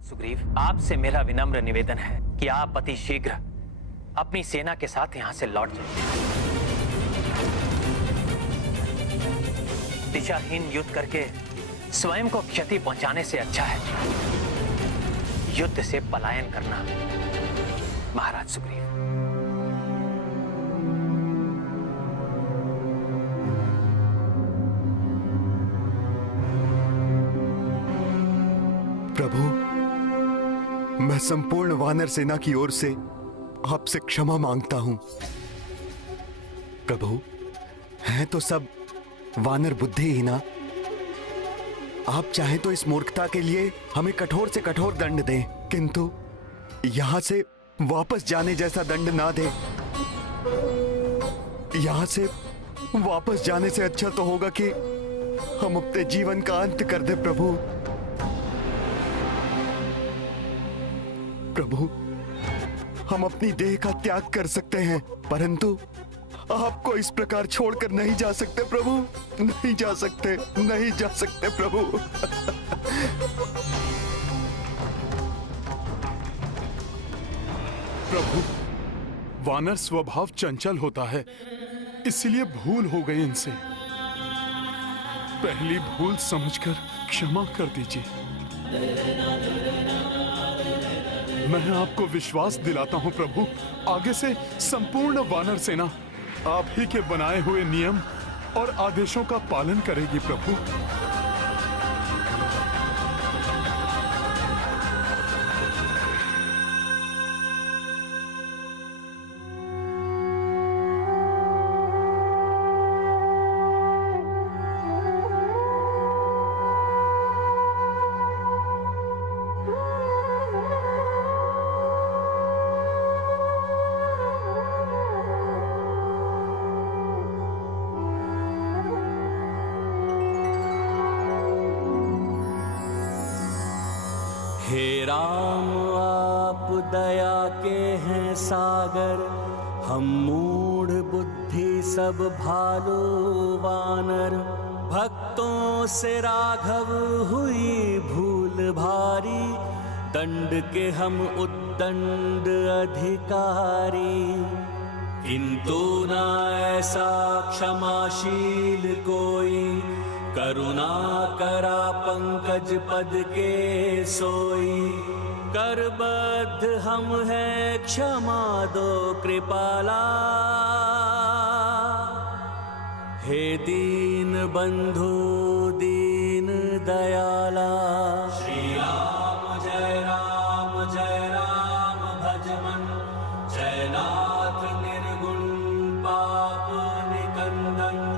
सुग्रीव, आपसे मेरा विनम्र निवेदन है कि आप अति शीघ्र अपनी सेना के साथ यहाँ से लौट जाइए। दिशाहीन युद्ध करके स्वयं को क्षति पहुंचाने से अच्छा है युद्ध से पलायन करना। महाराज सुग्रीव, प्रभु, मैं संपूर्ण वानर सेना की ओर से आपसे क्षमा मांगता हूं। प्रभु, हैं तो सब वानर बुद्धिहीना। आप चाहें तो इस मूर्खता के लिए हमें कठोर से कठोर दंड दें, किंतु यहां से वापस जाने जैसा दंड ना दें। यहां से वापस जाने से अच्छा तो होगा कि हम अपने जीवन का अंत कर दें। प्रभु, प्रभु, हम अपनी देह का त्याग कर सकते हैं, परंतु आपको इस प्रकार छोड़कर नहीं जा सकते। प्रभु, नहीं जा सकते, नहीं जा सकते प्रभु। प्रभु, वानर स्वभाव चंचल होता है, इसलिए भूल हो गई इनसे। पहली भूल समझकर क्षमा कर दीजिए। मैं आपको विश्वास दिलाता हूं प्रभु, आगे से संपूर्ण वानर सेना आप ही के बनाए हुए नियम और आदेशों का पालन करेगी प्रभु। हे राम, आप दया के हैं सागर, हम मूढ़ बुद्धि सब भालो वानर। भक्तों से राघव हुई भूल भारी, दंड के हम उद्दंड अधिकारी। किंतु ना ऐसा क्षमाशील कोई, करुणा करा पंकज पद के सोई। करबद्ध हम हैं, क्षमा दो कृपाला। हे दीन बंधु दीन दयाला। श्री राम जय राम जय राम भज मन, जय नाथ निर्गुण पाप निकंदन।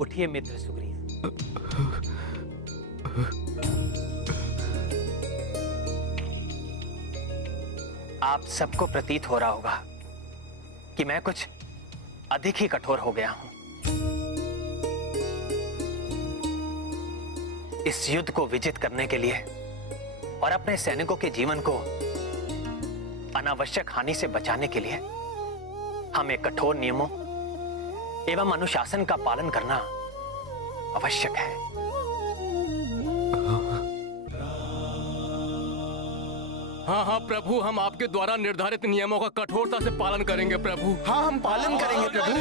उठिए मित्र सुग्रीव। आप सबको प्रतीत हो रहा होगा कि मैं कुछ अधिक ही कठोर हो गया हूं। इस युद्ध को विजित करने के लिए और अपने सैनिकों के जीवन को अनावश्यक हानि से बचाने के लिए हमें कठोर नियमों एवं अनुशासन का पालन करना आवश्यक है। हाँ हाँ प्रभु, हम आपके द्वारा निर्धारित नियमों का कठोरता से पालन करेंगे प्रभु। हाँ, हम पालन करेंगे प्रभु।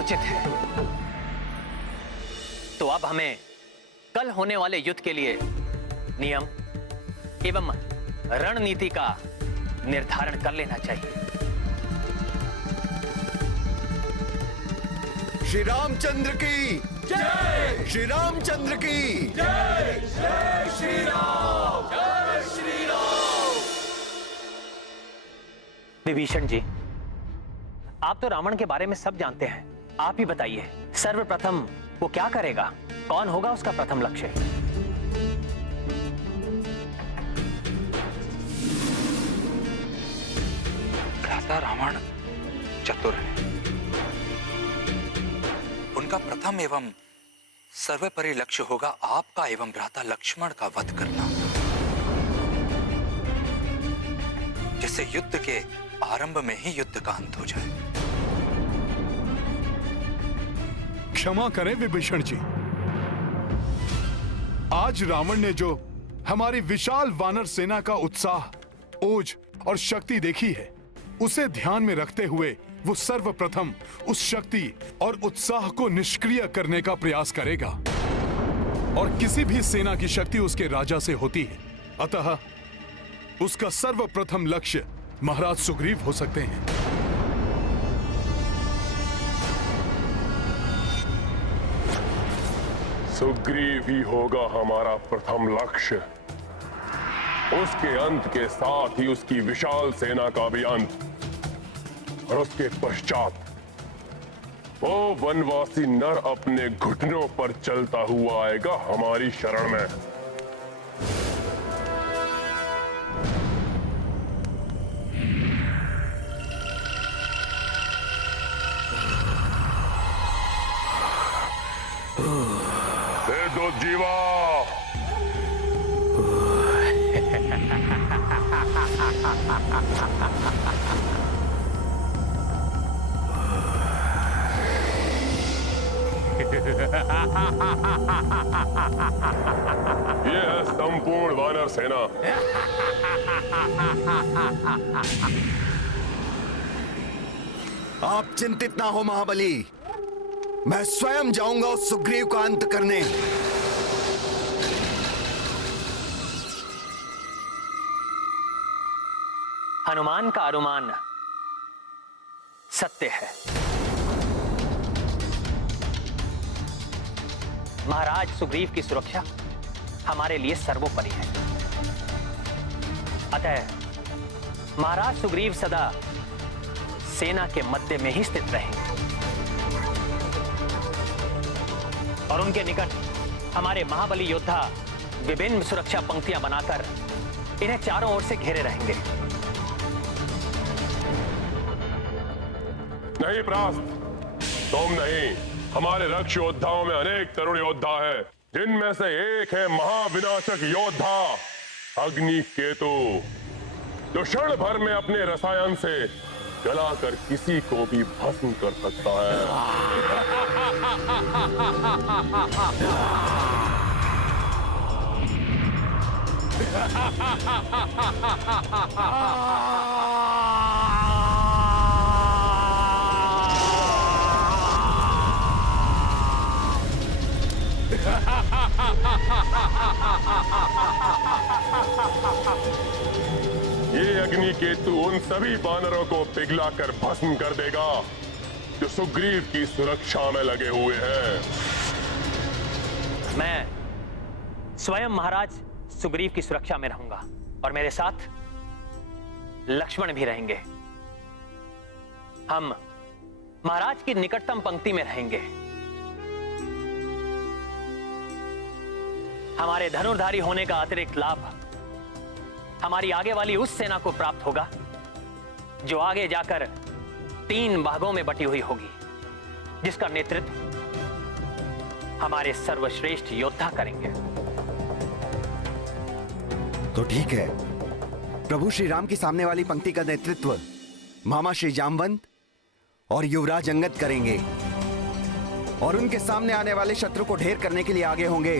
उचित है। तो अब हमें कल होने वाले युद्ध के लिए नियम एवं रणनीति का निर्धारण कर लेना चाहिए। श्री रामचंद्र की जय, श्री रामचंद्र की जय, जय श्री राम, जय श्री राम। विभीषण जी, आप तो रावण के बारे में सब जानते हैं, आप ही बताइए सर्वप्रथम वो क्या करेगा, कौन होगा उसका प्रथम लक्ष्य? रावण चतुर है। उनका प्रथम एवं सर्वोपरि लक्ष्य होगा आपका एवं भ्राता लक्ष्मण का वध करना, जिससे युद्ध के आरंभ में ही युद्ध का अंत हो जाए। क्षमा करें विभीषण जी, आज रावण ने जो हमारी विशाल वानर सेना का उत्साह, ओज और शक्ति देखी है, उसे ध्यान में रखते हुए वो सर्वप्रथम उस शक्ति और उत्साह को निष्क्रिय करने का प्रयास करेगा। और किसी भी सेना की शक्ति उसके राजा से होती है, अतः उसका सर्वप्रथम लक्ष्य महाराज सुग्रीव हो सकते हैं। सुग्रीव ही होगा हमारा प्रथम लक्ष्य। उसके अंत के साथ ही उसकी विशाल सेना का भी अंत, और उसके पश्चात वो वनवासी नर अपने घुटनों पर चलता हुआ आएगा हमारी शरण में। दे दो जीवा। ये है संपूर्ण वानर सेना। आप चिंतित ना हो महाबली, मैं स्वयं जाऊंगा उस सुग्रीव का अंत करने। हनुमान का अनुमान सत्य है। महाराज सुग्रीव की सुरक्षा हमारे लिए सर्वोपरि है। अतः महाराज सुग्रीव सदा सेना के मध्य में ही स्थित रहेंगे और उनके निकट हमारे महाबली योद्धा विभिन्न सुरक्षा पंक्तियां बनाकर इन्हें चारों ओर से घेरे रहेंगे। नहीं प्रास्त, तुम नहीं, हमारे रक्ष योद्धाओं में अनेक तरुण योद्धा है, जिनमें से एक है महाविनाशक योद्धा अग्नि केतु, जो क्षण भर में अपने रसायन से जलाकर किसी को भी भस्म कर सकता है। ये अग्नि केतु उन सभी वानरों को पिघलाकर भस्म कर देगा जो सुग्रीव की सुरक्षा में लगे हुए हैं। मैं स्वयं महाराज सुग्रीव की सुरक्षा में रहूंगा और मेरे साथ लक्ष्मण भी रहेंगे। हम महाराज की निकटतम पंक्ति में रहेंगे। हमारे धनुर्धारी होने का अतिरिक्त लाभ हमारी आगे वाली उस सेना को प्राप्त होगा जो आगे जाकर 3 भागों में बटी हुई होगी, जिसका नेतृत्व हमारे सर्वश्रेष्ठ योद्धा करेंगे। तो ठीक है, प्रभु श्री राम की सामने वाली पंक्ति का नेतृत्व मामा श्री जामवंत और युवराज अंगद करेंगे और उनके सामने आने वाले शत्रु को ढेर करने के लिए आगे होंगे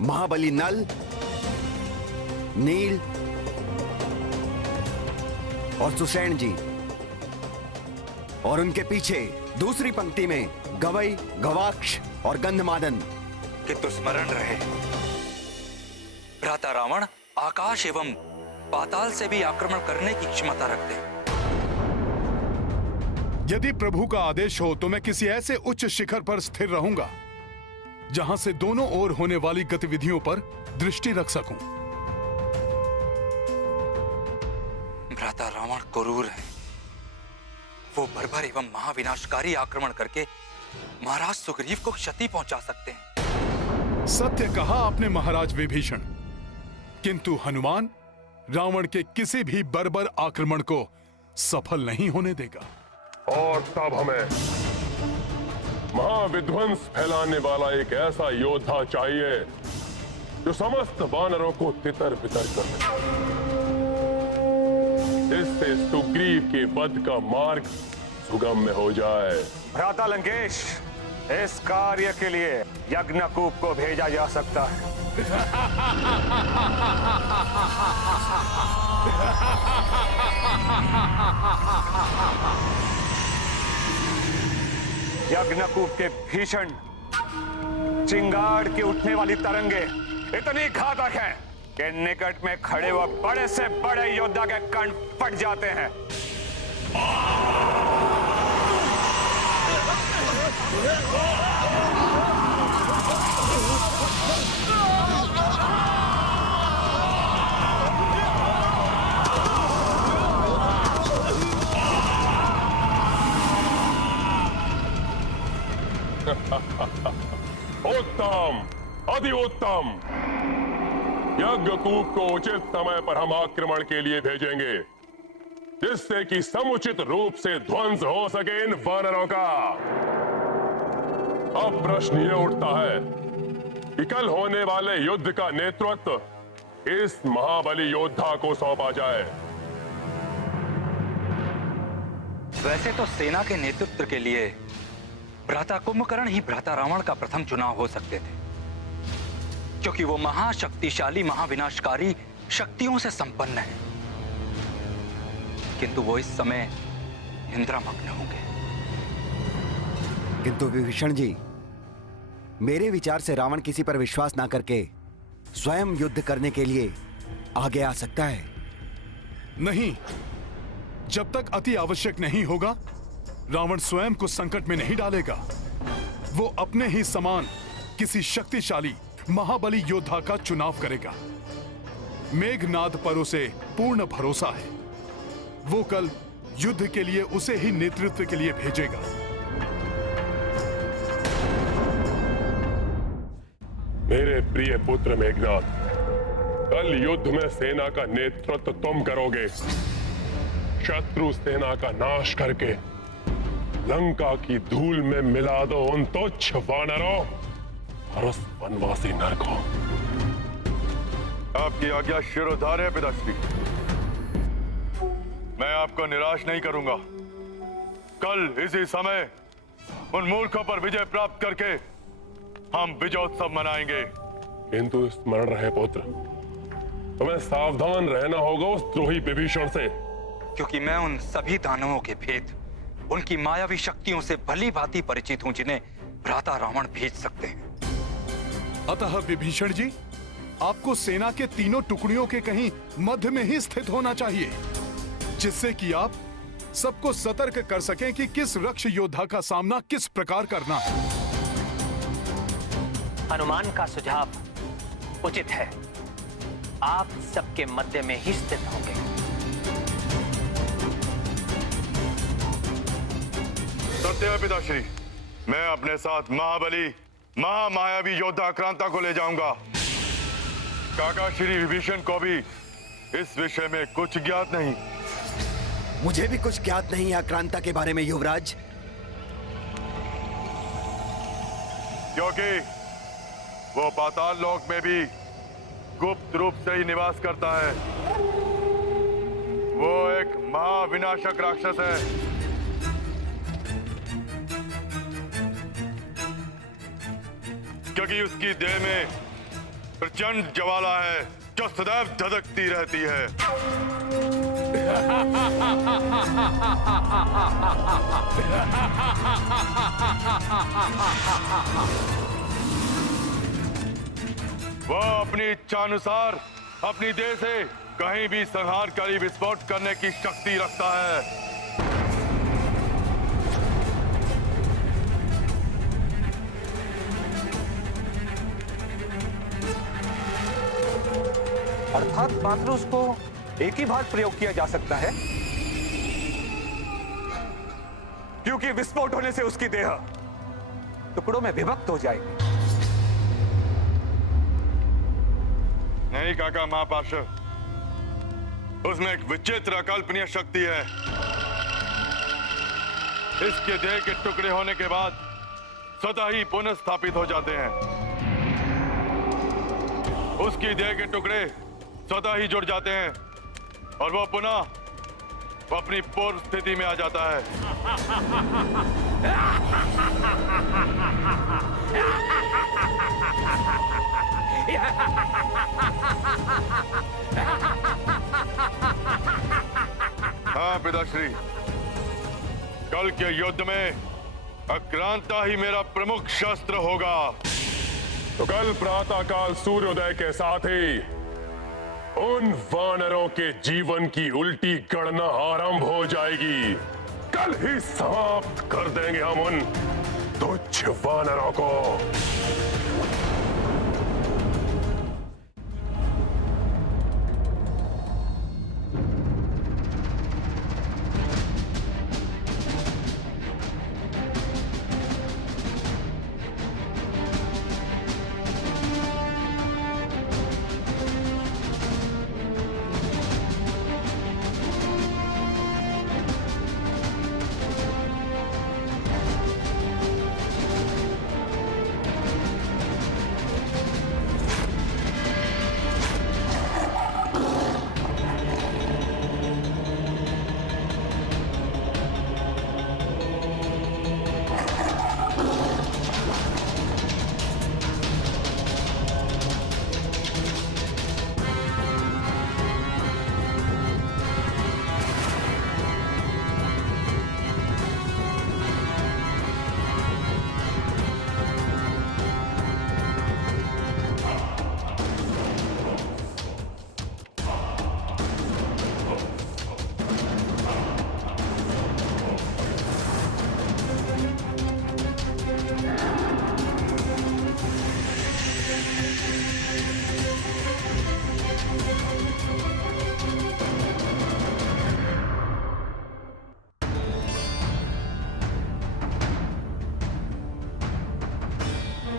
महाबली नल, नील और सुषेण जी, और उनके पीछे दूसरी पंक्ति में गवई, गवाक्ष और गंधमादन। किंतु स्मरण रहे, भ्राता रावण आकाश एवं पाताल से भी आक्रमण करने की क्षमता रखते हैं। यदि प्रभु का आदेश हो तो मैं किसी ऐसे उच्च शिखर पर स्थिर रहूंगा जहां से दोनों ओर होने वाली गतिविधियों पर दृष्टि रख सकूं। भ्राता रावण क्रूर है। वो बर्बर एवं महाविनाशकारी आक्रमण करके महाराज सुग्रीव को क्षति पहुंचा सकते हैं। सत्य कहा आपने महाराज विभीषण, किंतु हनुमान रावण के किसी भी बर्बर आक्रमण को सफल नहीं होने देगा। और तब हमें महाविध्वंस फैलाने वाला एक ऐसा योद्धा चाहिए जो समस्त वानरों को तितर बितर कर दे। इससे सुग्रीव के वध का मार्ग सुगम्य हो जाए। भ्राता लंकेश, इस कार्य के लिए यज्ञकूप को भेजा जा सकता है। यज्ञकूप के भीषण चिंगाड़ की उठने वाली तरंगे इतनी घातक हैं कि निकट में खड़े हुए बड़े से बड़े योद्धा के कण फट जाते हैं। उत्तम, अति उत्तम। यज्ञकूप को उचित समय पर हम आक्रमण के लिए भेजेंगे, जिससे कि समुचित रूप से ध्वंस हो सके इन वानरों का। अब प्रश्न यह उठता है कि कल होने वाले युद्ध का नेतृत्व इस महाबली योद्धा को सौंपा जाए। वैसे तो सेना के नेतृत्व के लिए भ्राता कुंभकर्ण ही भ्राता रावण का प्रथम चुनाव हो सकते थे, क्योंकि वो महाशक्तिशाली महाविनाशकारी शक्तियों से संपन्न है। किंतु वो इस समय निंद्रामग्न होंगे। किंतु विभीषण जी, मेरे विचार से रावण किसी पर विश्वास ना करके स्वयं युद्ध करने के लिए आगे आ सकता है। नहीं, जब तक अति आवश्यक नहीं होगा, रावण स्वयं को संकट में नहीं डालेगा। वो अपने ही समान किसी शक्तिशाली महाबली योद्धा का चुनाव करेगा। मेघनाद पर उसे पूर्ण भरोसा है। वो कल युद्ध के लिए उसे ही नेतृत्व के लिए भेजेगा। मेरे प्रिय पुत्र मेघनाद, कल युद्ध में सेना का नेतृत्व तुम करोगे। शत्रु सेना का नाश करके लंका की धूल में मिला दो उन तुच्छ वानरों और उस वनवासी नर को। आपकी आज्ञा शिरोधार्य पिताश्री। मैं आपको निराश नहीं करूंगा। कल इसी समय उन मूर्खों पर विजय प्राप्त करके हम विजयोत्सव मनाएंगे। किंतु स्मरण रहे पुत्र, तुम्हें सावधान रहना होगा उस द्रोही विभीषण से, क्योंकि मैं उन सभी दानवों के भेद, उनकी मायावी शक्तियों से भली भांति परिचित हूं, जिन्हें भ्राता रावण भेज सकते हैं। अतः विभीषण जी, आपको सेना के तीनों टुकड़ियों के कहीं मध्य में ही स्थित होना चाहिए, जिससे कि आप सबको सतर्क कर सकें कि किस रक्ष योद्धा का सामना किस प्रकार करना है। हनुमान का सुझाव उचित है। आप सबके मध्य में ही स्थित होंगे। सत्य है पिताश्री। मैं अपने साथ महाबली महामायावी योद्धा आक्रांता को ले जाऊंगा। काका श्री विभीषण को भी इस विषय में कुछ ज्ञात नहीं। मुझे भी कुछ ज्ञात नहीं है आक्रांता के बारे में युवराज। क्योंकि वो पाताल लोक में भी गुप्त रूप से ही निवास करता है। वो एक महाविनाशक राक्षस है। क्योंकि उसकी देह में प्रचंड ज्वाला है जो सदैव धधकती रहती है। वह अपनी इच्छानुसार अपनी देह से कहीं भी संहारकारी विस्फोट करने की शक्ति रखता है। अर्थात मात्र उसको एक ही बार प्रयोग किया जा सकता है, क्योंकि विस्फोट होने से उसकी देह टुकड़ों में विभक्त हो जाएगी। नहीं काका महापाश, उसमें एक विचित्र अकल्पनीय शक्ति है इसके देह के टुकड़े होने के बाद स्वतः ही पुनः स्थापित हो जाते हैं। उसकी देह के टुकड़े स्वतः ही जुड़ जाते हैं और वह पुनः अपनी पूर्व स्थिति में आ जाता है। हाँ पिताश्री, कल के युद्ध में आक्रांता ही मेरा प्रमुख शस्त्र होगा। तो कल प्रातःकाल सूर्योदय के साथ ही उन वानरों के जीवन की उल्टी गणना आरंभ हो जाएगी। कल ही समाप्त कर देंगे हम उन तुच्छ वानरों को।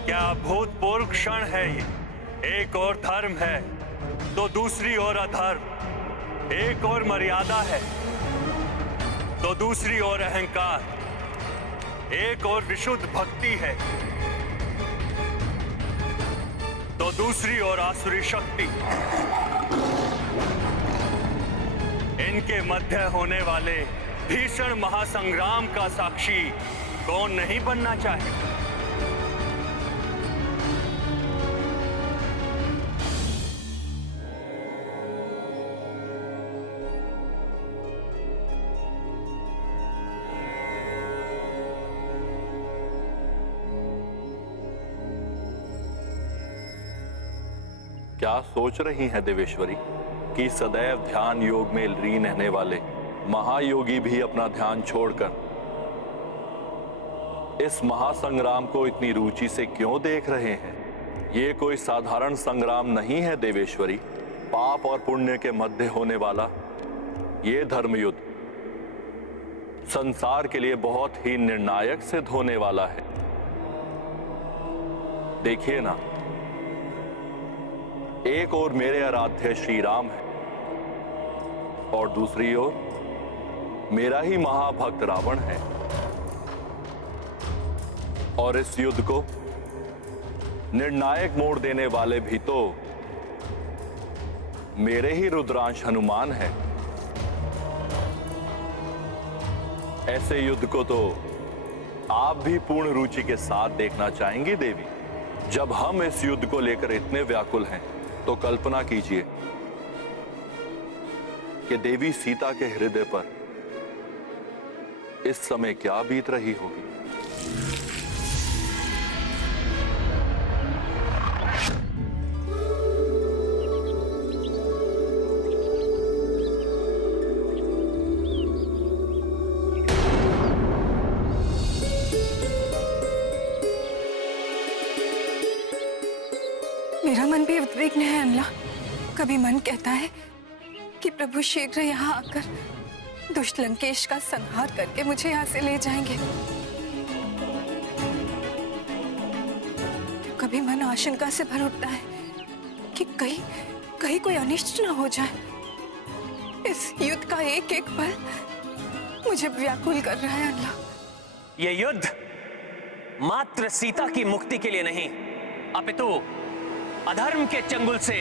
क्या अभूतपूर्व क्षण है ये। एक और धर्म है तो दूसरी ओर अधर्म, एक और मर्यादा है तो दूसरी ओर अहंकार, एक और विशुद्ध भक्ति है तो दूसरी ओर आसुरी शक्ति। इनके मध्य होने वाले भीषण महासंग्राम का साक्षी कौन नहीं बनना चाहे। क्या सोच रही हैं देवेश्वरी कि सदैव ध्यान योग में लीन रहने वाले महायोगी भी अपना ध्यान छोड़कर इस महासंग्राम को इतनी रुचि से क्यों देख रहे हैं? ये कोई साधारण संग्राम नहीं है देवेश्वरी। पाप और पुण्य के मध्य होने वाला ये धर्मयुद्ध संसार के लिए बहुत ही निर्णायक सिद्ध होने वाला है। देखिए ना, एक ओर मेरे आराध्य श्री राम है और दूसरी ओर मेरा ही महाभक्त रावण है। और इस युद्ध को निर्णायक मोड़ देने वाले भी तो मेरे ही रुद्रांश हनुमान है। ऐसे युद्ध को तो आप भी पूर्ण रुचि के साथ देखना चाहेंगी देवी। जब हम इस युद्ध को लेकर इतने व्याकुल हैं तो कल्पना कीजिए कि देवी सीता के हृदय पर इस समय क्या बीत रही होगी। मेरा मन भी उद्विग्न है अमला। कभी मन कहता है कि प्रभु शीघ्र यहाँ आकर दुष्ट लंकेश का संहार करके मुझे यहाँ से ले जाएंगे। कभी मन आशंका से भर उठता है कि कहीं कोई अनिष्ट न हो जाए। इस युद्ध का एक एक पल मुझे व्याकुल कर रहा है अल्लाह। ये युद्ध मात्र सीता की मुक्ति के लिए नहीं, अपितु अधर्म के चंगुल से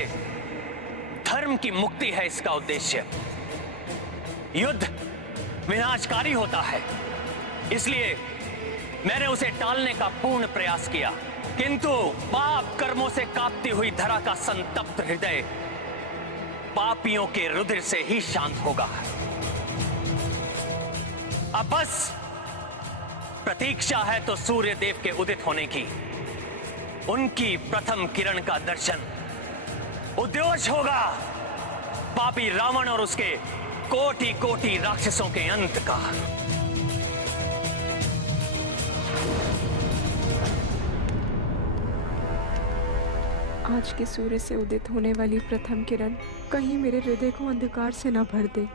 धर्म की मुक्ति है इसका उद्देश्य। युद्ध विनाशकारी होता है, इसलिए मैंने उसे टालने का पूर्ण प्रयास किया, किंतु पाप कर्मों से कांपती हुई धरा का संतप्त हृदय पापियों के रुधिर से ही शांत होगा। अब बस प्रतीक्षा है तो सूर्य देव के उदित होने की। उनकी प्रथम किरण का दर्शन उद्योष होगा पापी रावण और उसके कोटि कोटि राक्षसों के अंत का। आज के सूर्य से उदित होने वाली प्रथम किरण कहीं मेरे हृदय को अंधकार से न भर दे।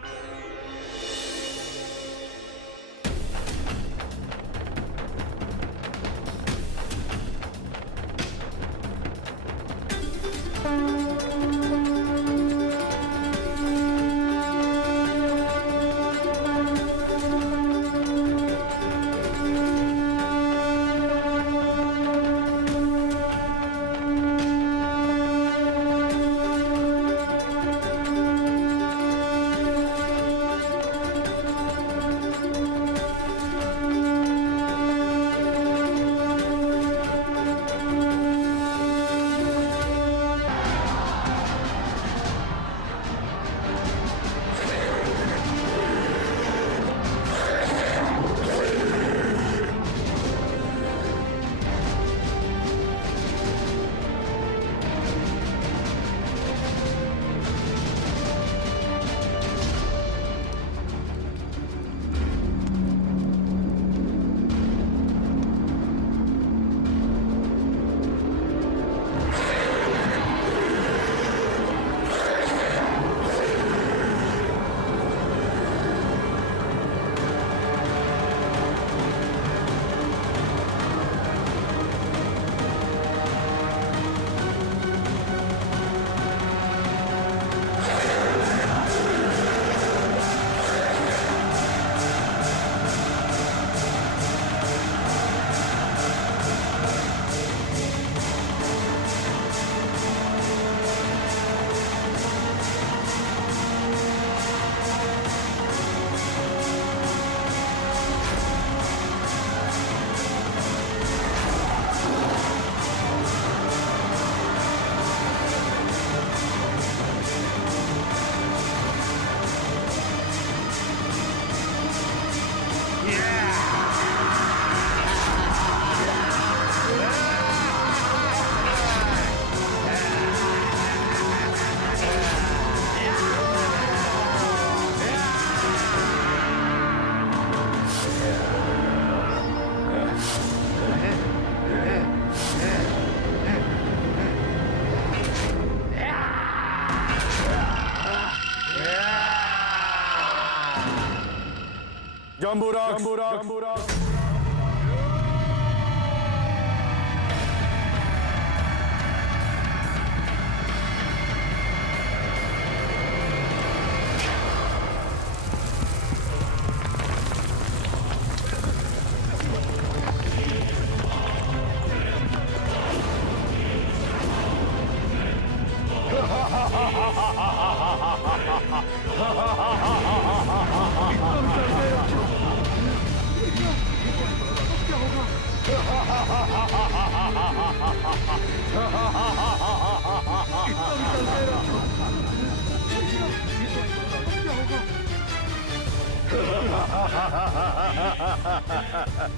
जम्बूराक्ष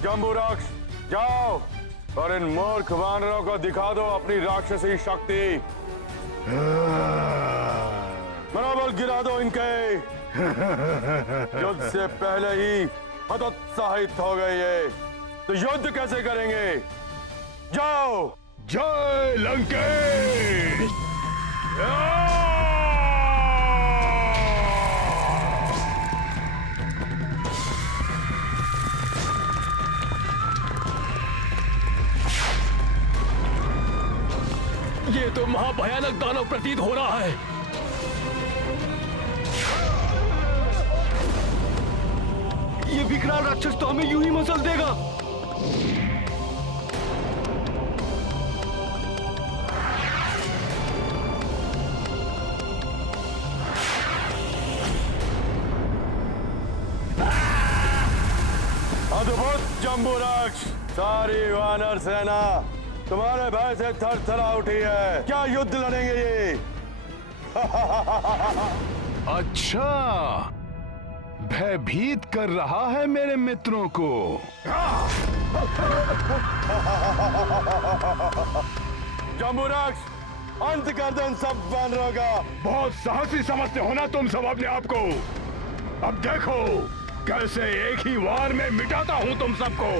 जम्बूराक्ष जाओ और इन मूर्ख वानरों को दिखा दो अपनी राक्षसी शक्ति। मनोबल गिरा दो इनके। युद्ध से पहले ही हतोत्साहित हो गए ये, तो युद्ध कैसे करेंगे? जाओ। जय लंकेश। ये तो महाभयानक दानव प्रतीत हो रहा है। ये विकराल राक्षस तो हमें यूं ही मसल देगा। अद्भुत जम्बूराक्ष, सारी वानर सेना तुम्हारे भय से थर थरा उठी है। क्या युद्ध लड़ेंगे ये? अच्छा, भयभीत कर रहा है मेरे मित्रों को। जम्बूराक्ष, अंत कर दो इन सब वानरों का। बहुत साहसी समझते हो ना तुम सब अपने आप को। अब देखो कैसे एक ही वार में मिटाता हूं तुम सबको।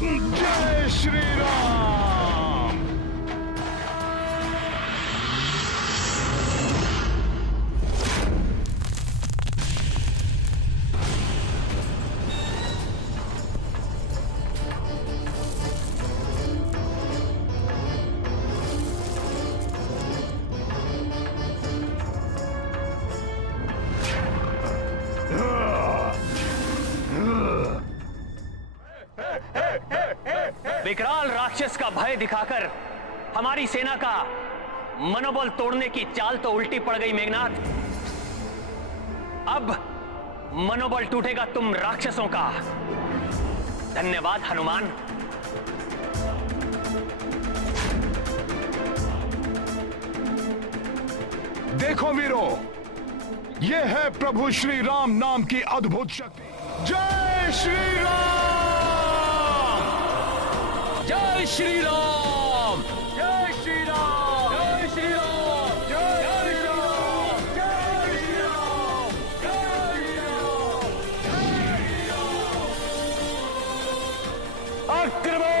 जय श्री राम। विकराल राक्षस का भय दिखाकर हमारी सेना का मनोबल तोड़ने की चाल तो उल्टी पड़ गई मेघनाथ। अब मनोबल टूटेगा तुम राक्षसों का। धन्यवाद हनुमान। देखो वीरों, ये है प्रभु श्री राम नाम की अद्भुत शक्ति। जय श्री राम। जय श्री राम। जय श्री राम। जय श्री राम। जय श्री राम। जय श्री राम। जय श्री राम। आक्रमण!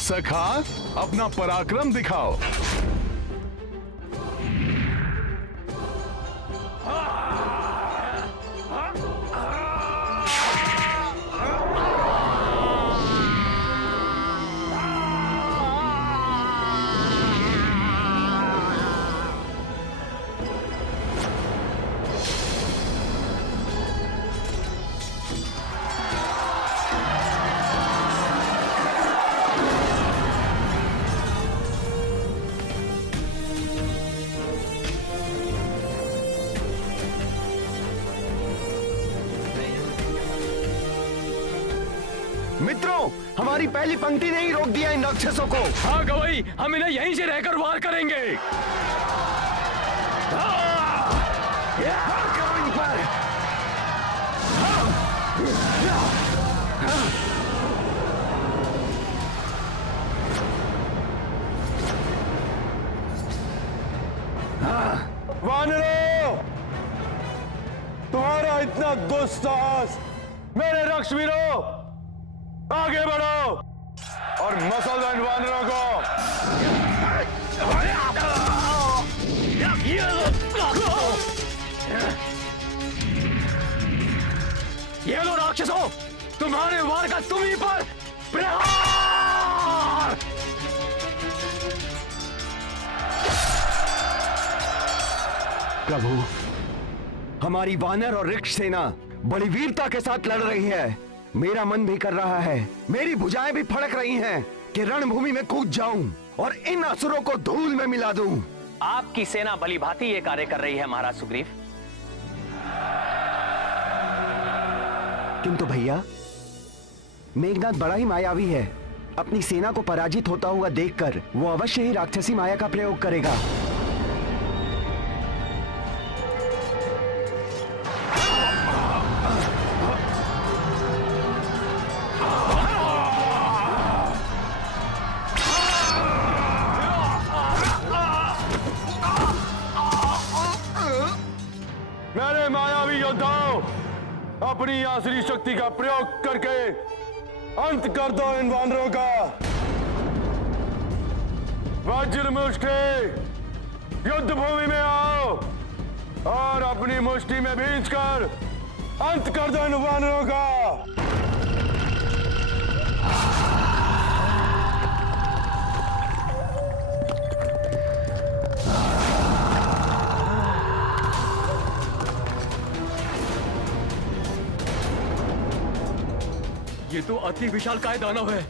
सखा, अपना पराक्रम दिखाओ। मित्रों, हमारी पहली पंक्ति ने ही रोक दिया इन राक्षसों को। हाँ गवई, हम इन्हें यहीं से रहकर वार करेंगे। वानरों, तुम्हारा इतना दुस्साहस, मेरे रक्षवीरों, आगे बढ़ो और मसल दो इन वानरों को। ये लो राक्षसों, तुम्हारे वार का तुम ही पर प्रहार। प्रभु, हमारी वानर और रिक्ष सेना बड़ी वीरता के साथ लड़ रही है। मेरा मन भी कर रहा है, मेरी भुजाएं भी फड़क रही हैं कि रणभूमि में कूद जाऊं और इन असुरों को धूल में मिला दूं। आपकी सेना भली भांति ये कार्य कर रही है महाराज सुग्रीव। किंतु भैया, मेघनाथ बड़ा ही मायावी है। अपनी सेना को पराजित होता हुआ देखकर वो अवश्य ही राक्षसी माया का प्रयोग करेगा। मेरे मायावी योद्धाओं, अपनी आसुरी शक्ति का प्रयोग करके अंत कर दो इन वानरों का। वज्र मुष्टि, युद्ध भूमि में आओ और अपनी मुष्टि में भींचकर अंत कर दो इन वानरों का। ये तो अति विशालकाय दानव है।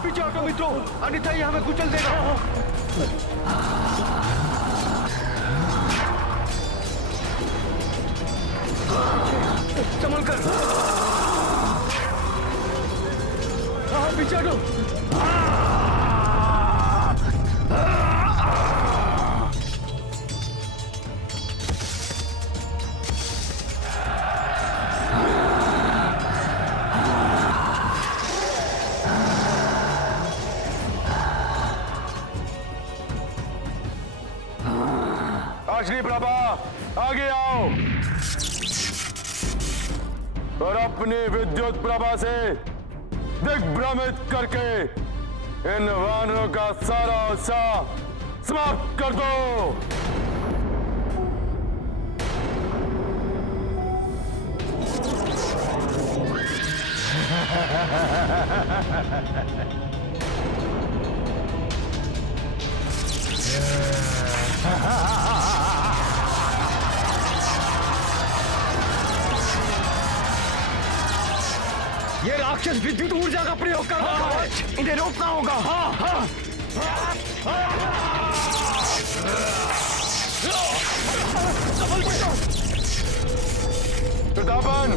पीछे हटो मित्रों, अन्यथा ये हमें कुचल देगा। संभल कर। हाँ, पीछे हटो। अग्नि प्रभा, आगे आओ और अपनी विद्युत प्रभा से दिग्भ्रमित करके इन वानरों का सारा उत्साह समाप्त कर दो। ये राक्षस विद्युत ऊर्जा का प्रयोग कर रहा है। इन्हें रोकना होगा। हाँ, हाँ। प्रतापन,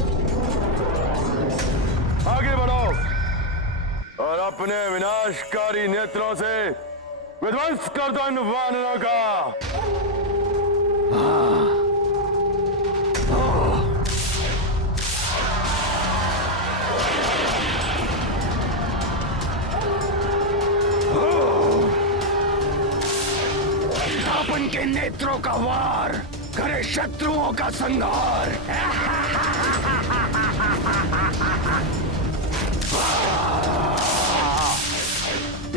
आगे बढ़ो और अपने विनाशकारी नेत्रों से विध्वंस कर दो इन वानरों का। अपन के नेत्रों का वार करे शत्रुओं का संहार।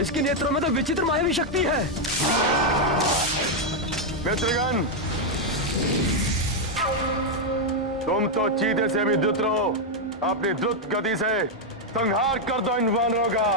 इसके नेत्रों में तो विचित्र मायावी शक्ति है। मित्रगण, तुम तो चीते से भी द्रुत रहो। अपनी द्रुत गति से संहार कर दो इन वानरों का।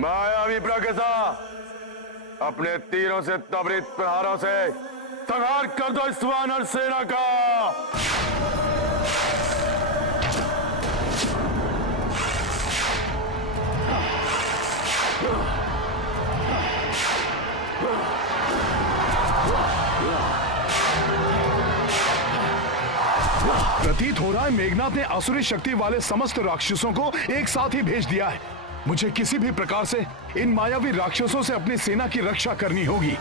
माया मायावी प्रकृसा, अपने तीरों से त्वरित प्रहारों से संहार कर दो इस वानर सेना का। प्रतीत हो रहा है मेघनाथ ने आसुरी शक्ति वाले समस्त राक्षसों को एक साथ ही भेज दिया है। मुझे किसी भी प्रकार से इन मायावी राक्षसों से अपनी सेना की रक्षा करनी होगी।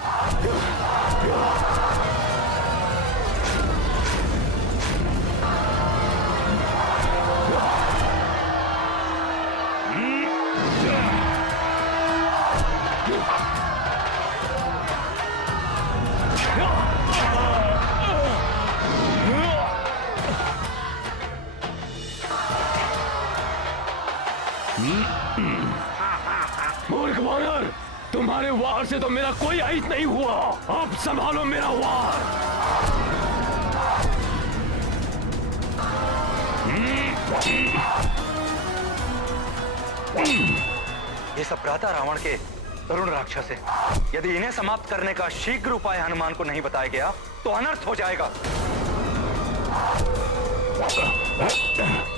मूर्ख वानर, तुम्हारे वार से तो मेरा कोई अहित नहीं हुआ। अब संभालो मेरा वार। ये सब भ्राता रावण के तरुण राक्षस है। यदि इन्हें समाप्त करने का शीघ्र उपाय हनुमान को नहीं बताया गया तो अनर्थ हो जाएगा।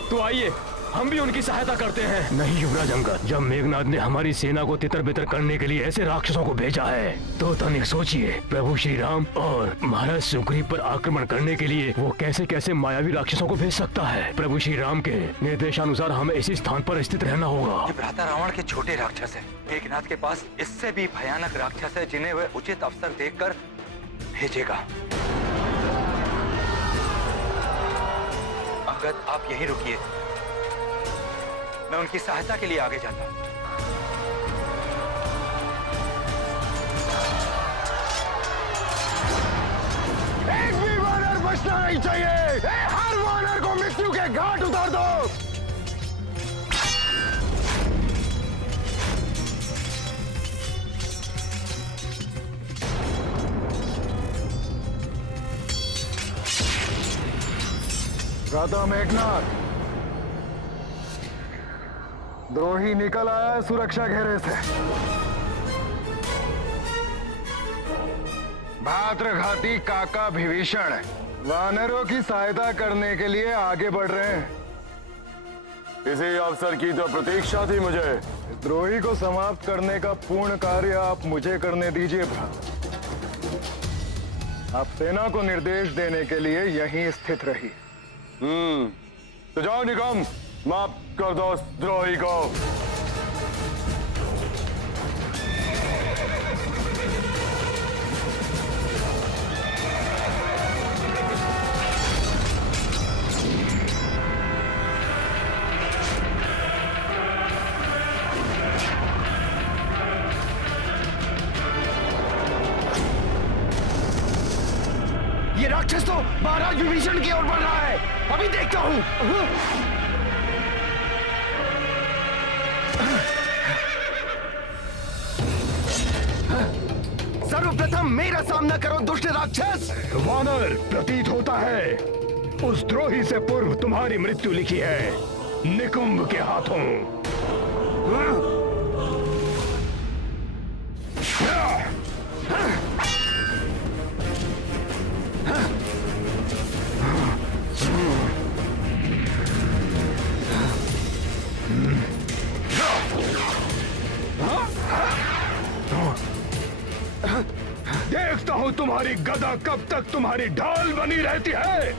तो आइए, हम भी उनकी सहायता करते हैं। नहीं युवराज अंगद, जब मेघनाथ ने हमारी सेना को तितर बितर करने के लिए ऐसे राक्षसों को भेजा है तो तनिक सोचिए, प्रभु श्री राम और महाराज सुग्रीव पर आक्रमण करने के लिए वो कैसे कैसे मायावी राक्षसों को भेज सकता है। प्रभु श्री राम के निर्देशानुसार हमें इसी स्थान पर स्थित रहना होगा। ये भ्राता रावण के छोटे राक्षस है। मेघनाथ के पास इससे भी भयानक राक्षस है जिन्हें वह उचित अवसर देखकर भेजेगा। अंगद, आप यहीं रुकिए, मैं उनकी सहायता के लिए आगे जाता हूं। एक भी वानर बचना नहीं चाहिए। हर वानर को मृत्यु के घाट उतार दो। राधा मेघनाथ, द्रोही निकल आया है सुरक्षा घेरे से। भाद्रघाती काका विभीषण वानरों की सहायता करने के लिए आगे बढ़ रहे हैं। इसी अवसर की तो प्रतीक्षा थी मुझे। इस द्रोही को समाप्त करने का पूर्ण कार्य आप मुझे करने दीजिए भ्राता। आप सेना को निर्देश देने के लिए यहीं स्थित रहिए। तो जाओ निकम, माफ कर दो उस द्रोही को। ये राक्षस तो महाराज विभीषण की ओर बढ़ रहा है। अभी देखता हूं। सर्वप्रथम मेरा सामना करो दुष्ट राक्षस। वानर, प्रतीत होता है उस द्रोही से पूर्व तुम्हारी मृत्यु लिखी है निकुंभ के हाथों। देखता हूं तुम्हारी गदा कब तक तुम्हारी ढाल बनी रहती है।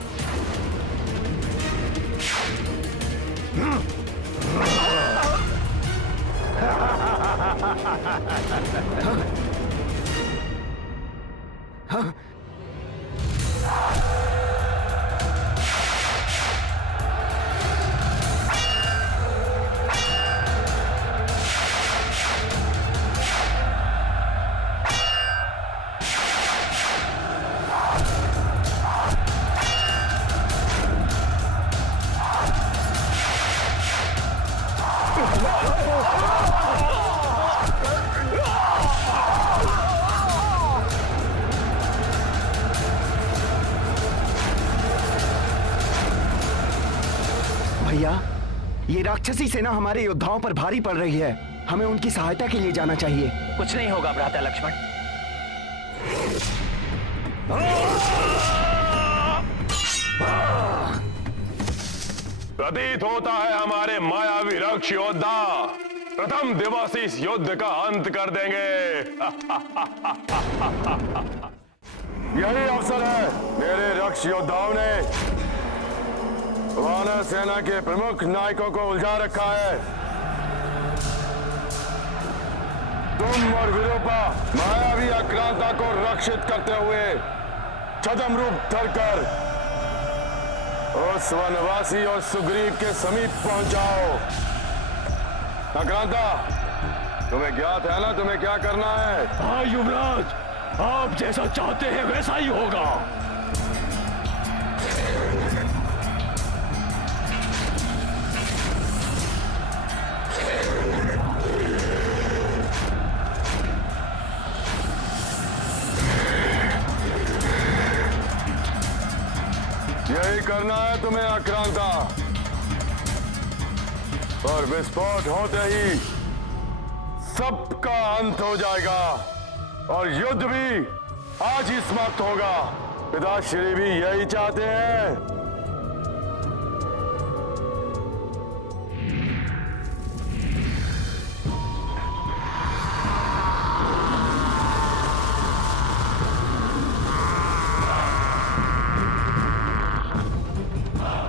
भैया, ये राक्षसी सेना हमारे योद्धाओं पर भारी पड़ रही है। हमें उनकी सहायता के लिए जाना चाहिए। कुछ नहीं होगा भ्राता लक्ष्मण। प्रतीत होता है हमारे मायावी रक्ष योद्धा प्रथम दिवस इस युद्ध का अंत कर देंगे। यही अवसर है। मेरे रक्ष योद्धाओं ने वानर सेना के प्रमुख नायकों को उलझा रखा है। तुम और विरूपा मायावी आक्रांता को रक्षित करते हुए छद्म रूप धरकर उस वनवासी और सुग्रीव के समीप पहुंच जाओ। आक्रांता, तुम्हें ज्ञात है ना तुम्हें क्या करना है? हाँ युवराज, आप जैसा चाहते हैं वैसा ही होगा। यही करना है तुम्हें आक्रांता। और विस्फोट होते ही सबका अंत हो जाएगा और युद्ध भी आज ही समाप्त होगा। पिताश्री भी यही चाहते हैं।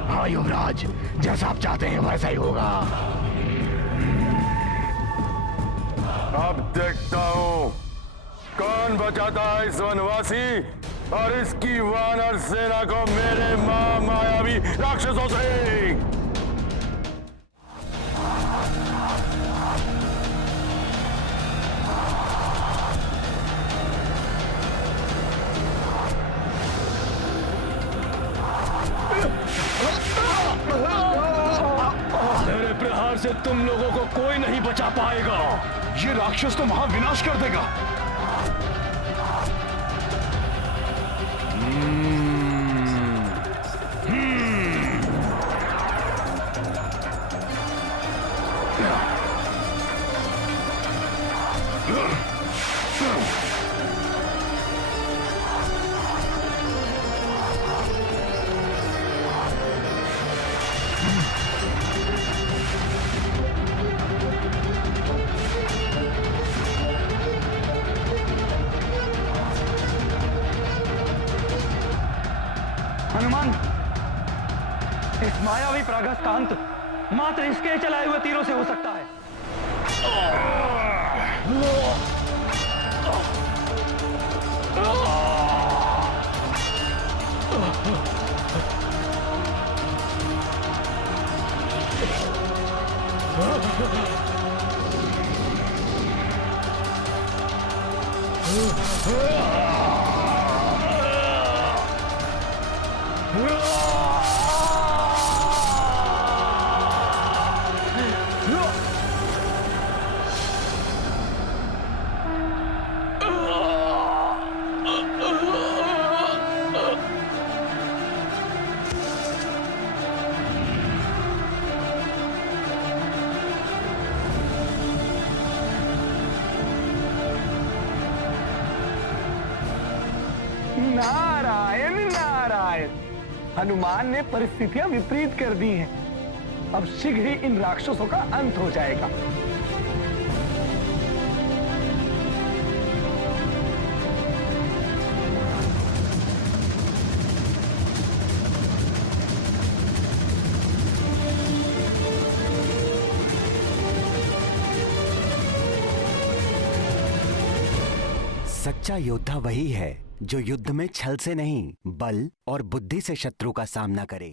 हाँ युवराज, जैसा आप चाहते हैं वैसा ही होगा। अब देखता हूं कौन बचाता है इस वनवासी और इसकी वानर सेना को मेरे मायावी राक्षसों से। मेरे प्रहार से तुम लोगों को कोई नहीं बचा पाएगा। ये राक्षस तो महाविनाश कर देगा। हनुमान, इस मायावी प्रागस का अंत मात्र इसके चलाए हुए तीरों से हो सकता है। नारायण नारायण, हनुमान ने परिस्थितियां विपरीत कर दी हैं। अब शीघ्र ही इन राक्षसों का अंत हो जाएगा। सच्चा योद्धा वही है जो युद्ध में छल से नहीं, बल और बुद्धि से शत्रु का सामना करे।